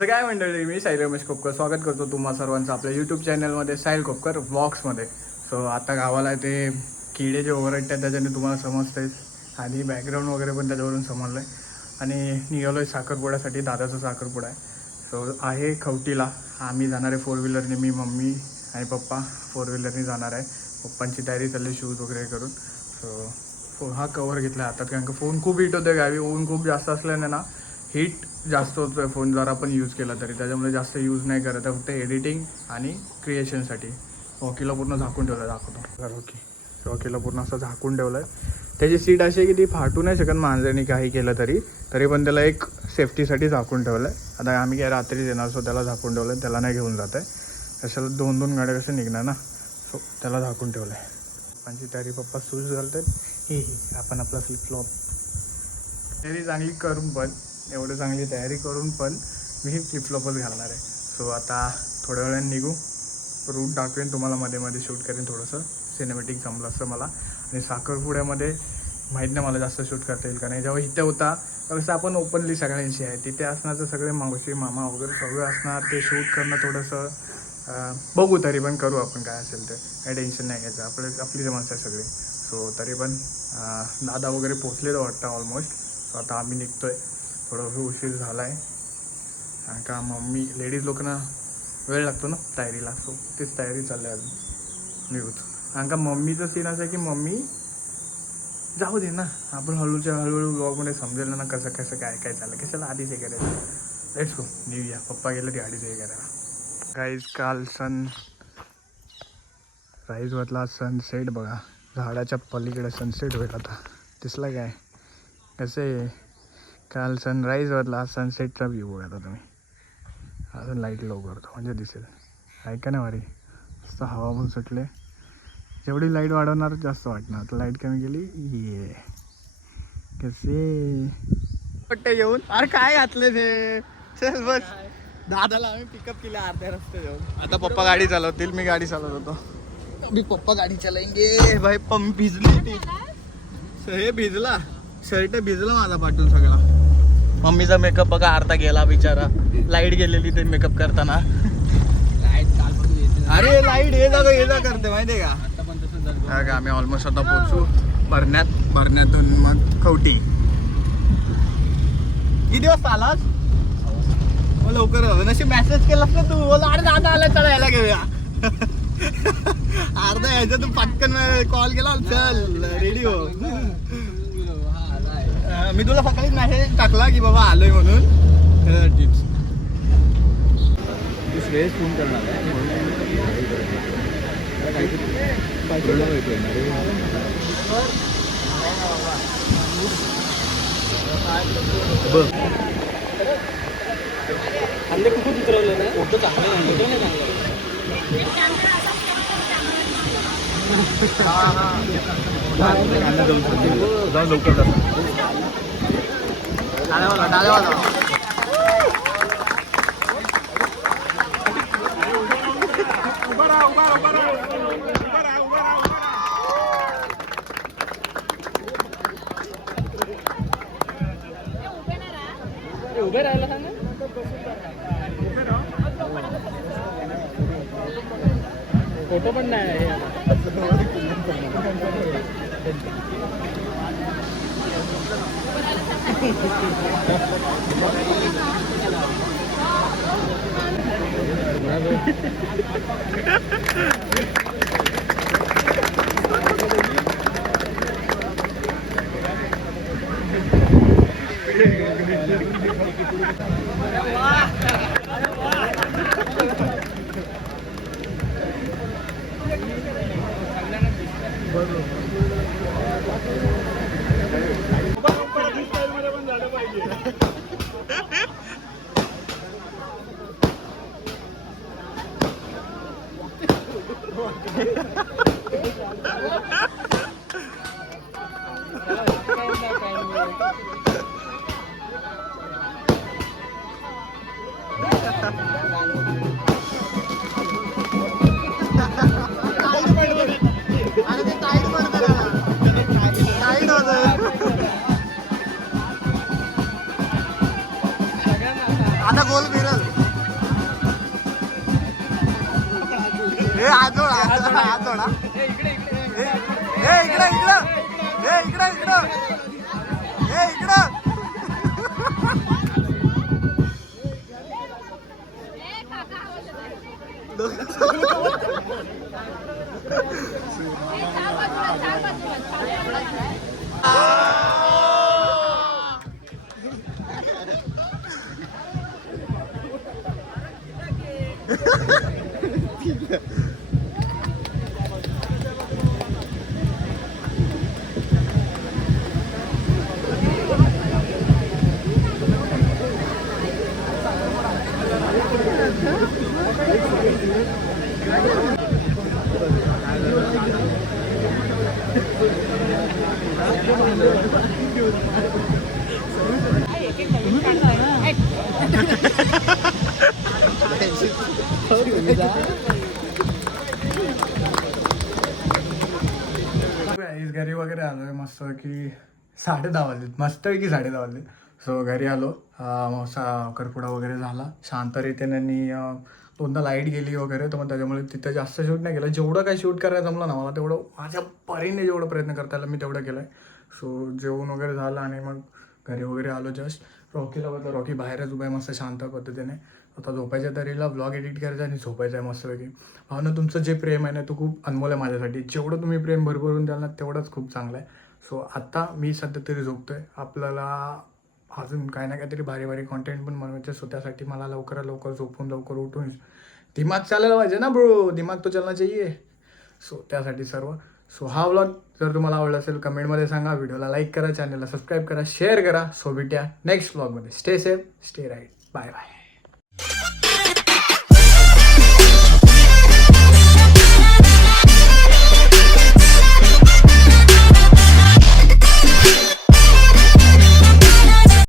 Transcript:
तर काय मंडळी, मी साहिल रमेश कोपकर स्वागत करतो तुम्हा सर्वांचं आपल्या यूट्यूब चॅनलमध्ये साहिल कोपकर व्लॉग्समध्ये. सो आता गावाला ते किडे जे ओरडतात त्याच्याने तुम्हाला समजतेच आणि बॅकग्राऊंड वगैरे पण त्याच्यावरून समजलं आहे. आणि निघालो आहे साखरपुड्यासाठी, दादाचा साखरपुडा आहे. सो आहे खवटीला. आम्ही जाणार आहे 4 व्हीलरने, मी मम्मी आणि पप्पा 4 व्हीलरने जाणार आहे. पप्पांची तयारी चालली शूज वगैरे करून. सो हा कवर घेतला हातात कारण का फोन खूप हिट होते गावी. ऊन खूप जास्त असल्याने ना हीट जास्त होतो आहे फोन जर आपण यूज केला तरी. त्याच्यामुळे जास्त यूज नाही करत आहे, फक्त एडिटिंग आणि क्रिएशनसाठी. रॉकीला पूर्ण झाकून ठेवलं आहे, दाखवतो. रॉकीला पूर्ण असं झाकून ठेवलं आहे. त्याची सीट अशी आहे की ती फाटू नाही शकत मांजराने काही केलं तरी पण त्याला एक सेफ्टीसाठी झाकून ठेवलं आहे. आता आम्ही काय रात्रीच येणार, सो त्याला झाकून ठेवलं आहे. त्याला नाही घेऊन जात आहे, कशाला 2-2 गाड्या कसं निघणार ना. सो त्याला झाकून ठेवलं आहे. पप्पांची तयारी, पप्पा शूज घालतात. ही आपण आपला फ्लिपफ्लॉप तयारी चांगली करून पण, एवढं चांगली तयारी करून पण मी फ्लिपफ्लॉपच घालणार आहे. सो आता थोड्या वेळाने निघू, रूट दाखवेन तुम्हाला, मध्ये मध्ये शूट करेन. थोडंसं सिनेमॅटिक जमलं असतं मला. आणि साखरपुड्यामध्ये माहीत नाही मला जास्त शूट करता येईल का नाही. जेव्हा इथे होता कसं आपण ओपनली सगळ्यांशी आहे, तिथे असणार तर सगळे मावशी मामा वगैरे सगळं असणार. ते शूट करणं थोडंसं बघू, तरी पण करू आपण, काय असेल ते काही टेन्शन नाही घ्यायचं. आपली माणसं आहे सगळी. सो तरी पण दादा वगैरे पोचलेलं वाटतं ऑलमोस्ट. सो आता आम्ही निघतो आहे. थोडं उशीर झाला आहे कारण का मम्मी, लेडीज लोकांना वेळ लागतो ना तयारीला. सो तीच तयारी चालली आहे अजून निघूत. कारण का मम्मीचं सीन असं आहे की मम्मी जाऊ दे ना, आपण हळूहळू ब्लॉगमध्ये समजेल ना कसं काय चाललं, कशाला आधीच हे करायचं. लेट्स गो, निघूया. पप्पा गेलं ती आधीच हे करायला. गाईज काल राईजवरला सनसेट बघा, झाडाच्या पलीकडे सनसेट होईल आता. दिसला काय कसं काल सनराईजवरला सनसेटचा व्ह्यू बघा आता तुम्ही. अजून लाईट लो करतो म्हणजे दिसेल. ऐका ना भारी, मस्त हवा पण सुटले. जेवढी लाईट वाढवणार जास्त वाटणार. आता लाईट कमी केली. ये कसे पट्टे घेऊन, अरे काय घातले ते. चल बस, दादाला आम्ही पिकअप केले अर्ध्या रस्ते जाऊन. आता पप्पा गाडी चालवतील, मी गाडी चालवत होतो. अभी पप्पा गाडी चलाएंगे. भाई पंप भिजली ती, हे भिजला, शर्ट भिजला माझा पाठून सगळा. मम्मीचा मेकअप बघा अर्धा गेला बिचारा. लाईट गेलेली ते मेकअप करताना. अरे लाईट ये जा करते माहिती आहे का. का आम्ही ऑलमोस्ट आता पोहोचू भरण्यातून मग खवटी. किती वाजता आलास? मग लवकर नशी मेसेज केलास ना तू, बोला अरे दादा आला, चला यायला घेऊया. अर्धा यायचं तू पटकन कॉल केला, चल रेडी हो. मी तुला सकाळीच मेसेज टाकला की बाबा आलोय म्हणून. टिप्स वेळेस फोन करणार अंडे खूप उतरवलं ना, फोटो चांगले जाऊन लवकर जातो. उभे राहायला सांग. फोटो पण नाही. आता गोल फिरल. घरी वगैरे आलोय मस्त की 10:30 वाजलेत, मस्त की 10:30 वाजले. सो घरी आलो, करपुडा वगैरे झाला शांत रीतीने आणि दोनदा लाईट गेली वगैरे, तर मग त्याच्यामुळे तिथं जास्त शूट नाही केलं. जेवढं काही शूट करायला जमलं ना मला तेवढं, माझ्या परीने जेवढं प्रयत्न करता आला मी तेवढं केलं आहे. सो जेवण वगैरे झालं आणि मग घरी वगैरे आलो. जस्ट रॉकीला बघा, रॉकी बाहेरच उभा आहे मस्त शांत पद्धतीने. आता झोपायच्या तरीला व्लॉग एडिट करायचा आणि झोपायचं आहे मस्तपैकी. भावना तुमचं जे प्रेम आहे ना तो खूप अनमोल आहे माझ्यासाठी. जेवढं तुम्ही प्रेम भरभरून द्याल ना तेवढंच खूप चांगलं आहे. सो आत्ता मी सध्या तरी झोपतोय. आपल्याला अजून काही ना काहीतरी भारी भारी कॉन्टेंट पण बनवायचं. सो त्यासाठी मला लवकरात लवकर झोपून लवकर उठून दिमाग चालायला पाहिजे ना ब्रो, दिमाग तो चलना चाहिए. सो त्यासाठी सर्व. सो हा व्लॉग जर तुम्हाला आवडला असेल कमेंटमध्ये सांगा, व्हिडिओला लाईक करा, चॅनलला सबस्क्राईब करा, शेअर करा. सो भेटूया नेक्स्ट व्लॉगमध्ये. Stay safe, stay right, bye bye.